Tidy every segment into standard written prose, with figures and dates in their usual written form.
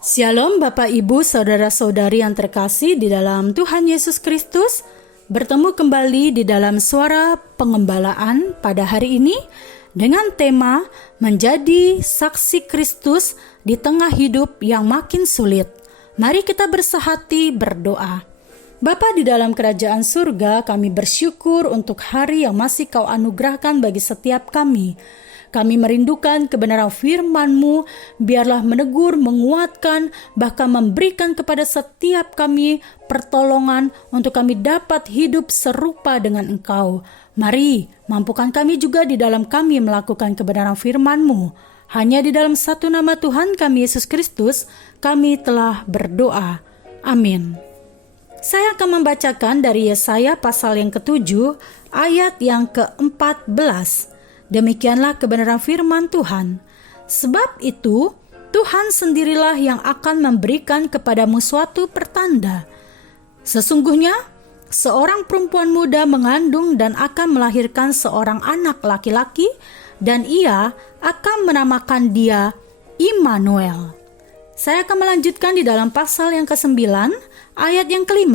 Shalom Bapak Ibu Saudara-saudari yang terkasih di dalam Tuhan Yesus Kristus. Bertemu kembali di dalam Suara Pengembalaan pada hari ini dengan tema menjadi saksi Kristus di tengah hidup yang makin sulit. Mari kita bersehati berdoa. Bapa di dalam kerajaan surga, kami bersyukur untuk hari yang masih Kau anugerahkan bagi setiap kami. Kami merindukan kebenaran firman-Mu, biarlah menegur, menguatkan, bahkan memberikan kepada setiap kami pertolongan untuk kami dapat hidup serupa dengan Engkau. Mari, mampukan kami juga di dalam kami melakukan kebenaran firman-Mu. Hanya di dalam satu nama Tuhan kami, Yesus Kristus, kami telah berdoa. Amin. Saya akan membacakan dari Yesaya pasal yang ke-7, ayat yang ke-14. Demikianlah kebenaran firman Tuhan. Sebab itu, Tuhan sendirilah yang akan memberikan kepadamu suatu pertanda. Sesungguhnya, seorang perempuan muda mengandung dan akan melahirkan seorang anak laki-laki, dan ia akan menamakan dia Immanuel. Saya akan melanjutkan di dalam pasal yang ke-9, ayat yang ke-5.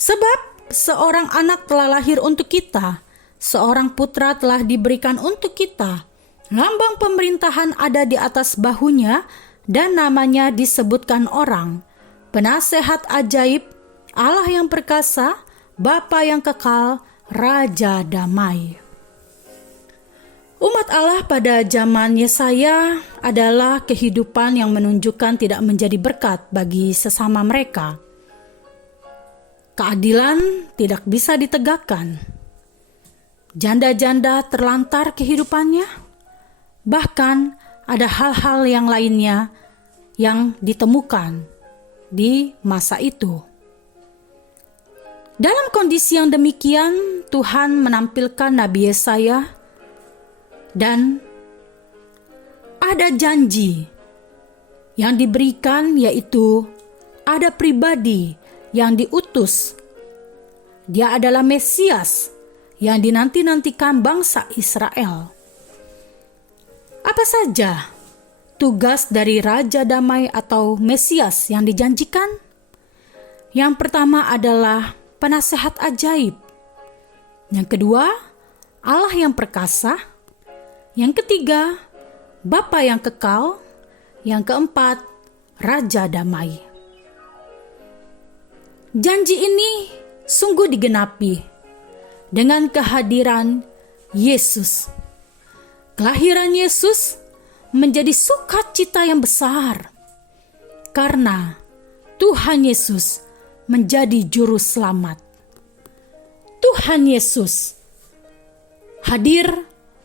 Sebab seorang anak telah lahir untuk kita, seorang putra telah diberikan untuk kita. Lambang pemerintahan ada di atas bahunya, dan namanya disebutkan orang, Penasehat ajaib, Allah yang perkasa, Bapa yang kekal, Raja damai. Umat Allah pada zaman Yesaya adalah kehidupan yang menunjukkan tidak menjadi berkat bagi sesama mereka. Keadilan tidak bisa ditegakkan. Janda-janda terlantar kehidupannya. Bahkan ada hal-hal yang lainnya yang ditemukan di masa itu. Dalam kondisi yang demikian, Tuhan menampilkan Nabi Yesaya dan ada janji yang diberikan, yaitu ada pribadi yang diutus. Dia adalah Mesias yang dinanti-nantikan bangsa Israel. Apa saja tugas dari Raja Damai atau Mesias yang dijanjikan? Yang pertama adalah penasehat ajaib. Yang kedua, Allah yang perkasa. Yang ketiga, Bapa yang kekal. Yang keempat, Raja Damai. Janji ini sungguh digenapi dengan kehadiran Yesus. Kelahiran Yesus menjadi sukacita yang besar karena Tuhan Yesus menjadi juru selamat. Tuhan Yesus hadir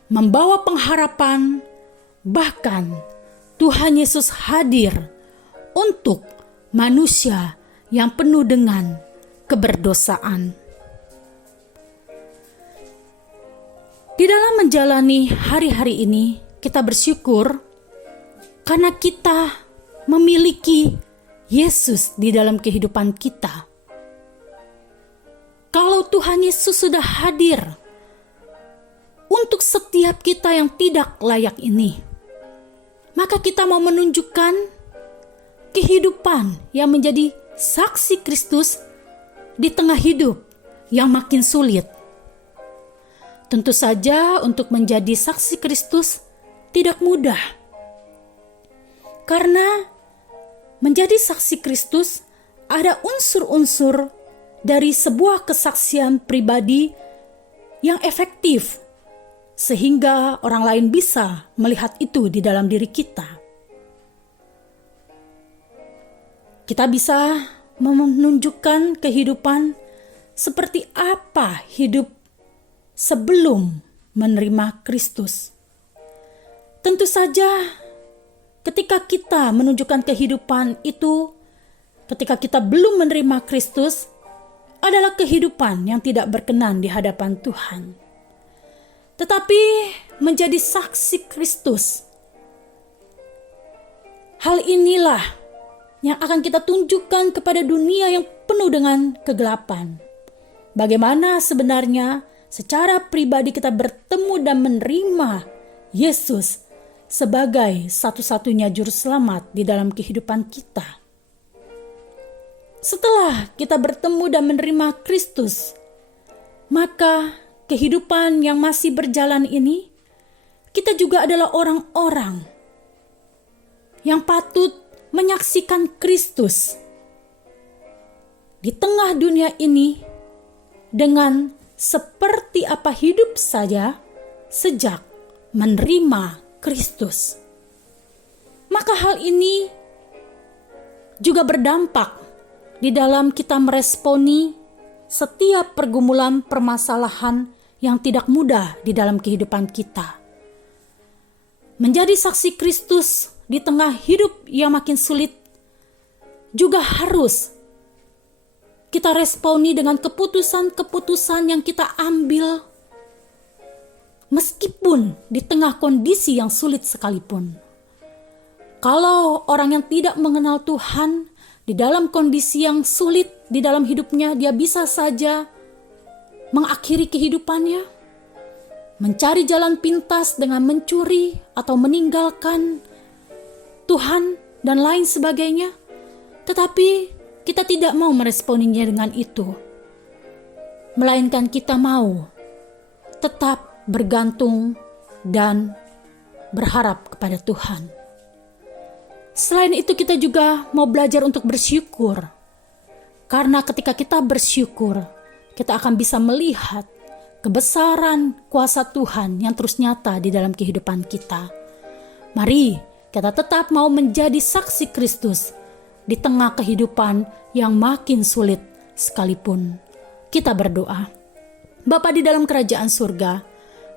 membawa pengharapan, bahkan Tuhan Yesus hadir untuk manusia yang penuh dengan keberdosaan. Di dalam menjalani hari-hari ini, kita bersyukur karena kita memiliki Yesus di dalam kehidupan kita. Kalau Tuhan Yesus sudah hadir untuk setiap kita yang tidak layak ini, maka kita mau menunjukkan kehidupan yang menjadi saksi Kristus di tengah hidup yang makin sulit. Tentu saja untuk menjadi saksi Kristus tidak mudah. Karena menjadi saksi Kristus ada unsur-unsur dari sebuah kesaksian pribadi yang efektif, sehingga orang lain bisa melihat itu di dalam diri kita. Kita bisa menunjukkan kehidupan seperti apa hidup sebelum menerima Kristus. Tentu saja ketika kita menunjukkan kehidupan itu, ketika kita belum menerima Kristus, adalah kehidupan yang tidak berkenan di hadapan Tuhan. Tetapi menjadi saksi Kristus, hal inilah yang akan kita tunjukkan kepada dunia yang penuh dengan kegelapan. Bagaimana sebenarnya secara pribadi kita bertemu dan menerima Yesus sebagai satu-satunya juru selamat di dalam kehidupan kita. Setelah kita bertemu dan menerima Kristus, maka kehidupan yang masih berjalan ini, kita juga adalah orang-orang yang patut menyaksikan Kristus di tengah dunia ini dengan seperti apa hidup saja sejak menerima Kristus. Maka hal ini juga berdampak di dalam kita meresponi setiap pergumulan permasalahan yang tidak mudah di dalam kehidupan kita. Menjadi saksi Kristus di tengah hidup yang makin sulit juga harus kita responi dengan keputusan-keputusan yang kita ambil meskipun di tengah kondisi yang sulit sekalipun. Kalau orang yang tidak mengenal Tuhan di dalam kondisi yang sulit di dalam hidupnya, dia bisa saja mengakhiri kehidupannya, mencari jalan pintas dengan mencuri atau meninggalkan Tuhan dan lain sebagainya. Tetapi kita tidak mau meresponinya dengan itu, melainkan kita mau tetap bergantung dan berharap kepada Tuhan. Selain itu, kita juga mau belajar untuk bersyukur. Karena ketika kita bersyukur, kita akan bisa melihat kebesaran kuasa Tuhan yang terus nyata di dalam kehidupan kita. Mari kita tetap mau menjadi saksi Kristus di tengah kehidupan yang makin sulit sekalipun. Kita berdoa. Bapa di dalam kerajaan surga,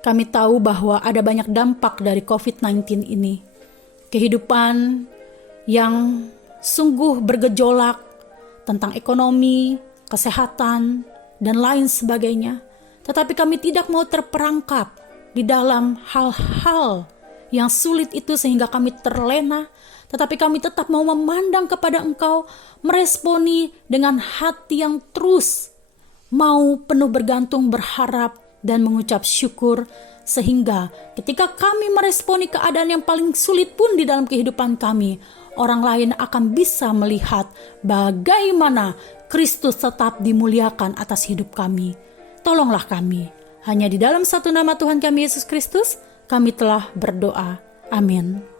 kami tahu bahwa ada banyak dampak dari COVID-19 ini. Kehidupan yang sungguh bergejolak tentang ekonomi, kesehatan, dan lain sebagainya. Tetapi kami tidak mau terperangkap di dalam hal-hal yang sulit itu sehingga kami terlena. Tetapi kami tetap mau memandang kepada Engkau, meresponi dengan hati yang terus mau penuh bergantung, berharap, dan mengucap syukur. Sehingga ketika kami meresponi keadaan yang paling sulit pun di dalam kehidupan kami, orang lain akan bisa melihat bagaimana Kristus tetap dimuliakan atas hidup kami. Tolonglah kami. Hanya di dalam satu nama Tuhan kami Yesus Kristus, kami telah berdoa. Amin.